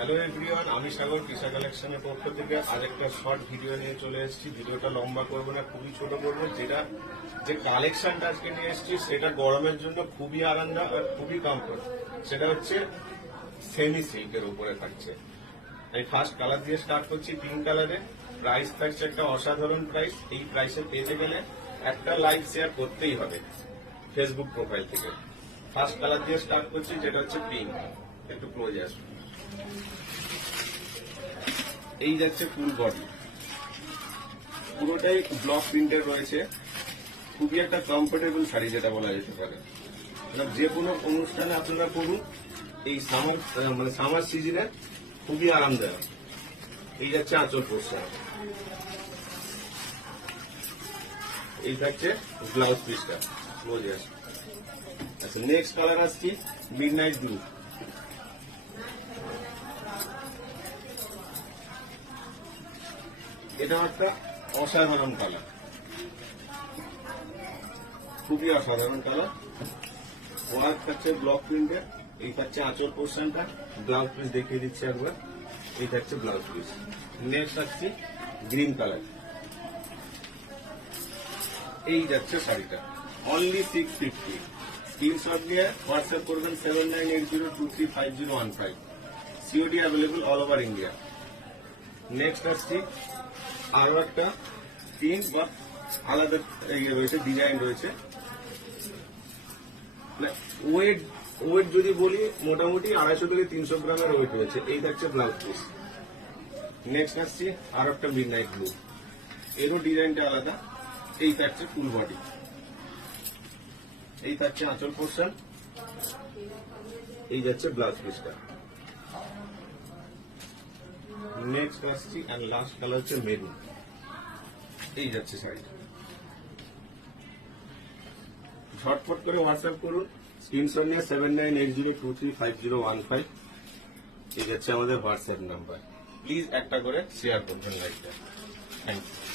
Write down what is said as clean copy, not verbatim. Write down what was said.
Hello everyone, আমি সাগর কৃষা কালেকশনের পক্ষ থেকে আরেকটা শর্ট ভিডিও নিয়ে চলে এসেছি। ভিডিওটা লম্বা করবো না, খুবই ছোট করবো। যে কালেকশনটা আজকে নিয়ে এসেছি সেটা গরমের জন্য খুবই আরামদায়ক আর খুবই কমফোর্ট। সেটা হচ্ছে সেমি সিল্কের উপরে থাকছে। আমি ফার্স্ট কালার দিয়ে স্টার্ট করছি, পিঙ্ক কালারে। প্রাইস থাকছে একটা অসাধারণ প্রাইস। এই প্রাইসে পেতে গেলে একটা লাইক শেয়ার করতেই হবে ফেসবুক প্রোফাইল থেকে। ফার্স্ট কালার দিয়ে স্টার্ট করছি, যেটা হচ্ছে পিঙ্ক। একটু ক্লোজে আসবে। এই যাচ্ছে ফুল বডি, পুরোটাই ব্লক প্রিন্টের রয়েছে। খুবই একটা কমফোর্টেবল শাড়ি যেটা বলা যেতে পারে। যে কোনো অনুষ্ঠানে আপনারা পড়ুন, এই সামার সিজনে খুবই আরামদায়ক। এই যাচ্ছে আঁচল পোর্শন, এই থাকছে ব্লাউজ পিসটা। ক্লোজে আসবে। আচ্ছা, নেক্সট কালার আসছি মিডনাইট ব্লু। এটা একটা অসাধারণ কালার, খুবই অসাধারণ কালার। ওয়ার্ক থাকছে ব্লক প্রিন্টের। এই থাকছে আঁচল পোর্শনটা। ব্লাউজ পিস দেখিয়ে দিচ্ছি একবার। এই থাকছে ব্লাউজ পিস। নেক্সট আসছে গ্রিন কালার। এই যাচ্ছে শাড়িটা, অনলি 650। স্ক্রিনশট দিয়ে হোয়াটসঅ্যাপ করবেন 7980235015। COD available all over India. Next আসছি আরো একটা প্রিন্ট বা আলাদা রয়েছে, ডিজাইন রয়েছে। ওয়েট যদি বলি মোটামুটি 250 থেকে 300 গ্রামের ওয়েট রয়েছে। এই থাকছে ব্লাউজ পিস। নেক্সট আসছি আর একটা মিডনাইট ব্লু, এরও ডিজাইনটা আলাদা। এই থাকছে ফুল বডি। এই থাকছে আঁচল পোর্শন। এই যাচ্ছে ব্লাউজ পিসটা। নেক্সট আসছি অ্যান্ড লাস্ট কালার হচ্ছে মেরুন। এই যাচ্ছে শাড়িটা। ঝটপট করে হোয়াটসঅ্যাপ করুন, স্ক্রিনশট নিয়ে 7980235015। এই যাচ্ছে আমাদের হোয়াটসঅ্যাপ নাম্বার। প্লিজ একটা করে শেয়ার করবেন লাইকটা। Thank you.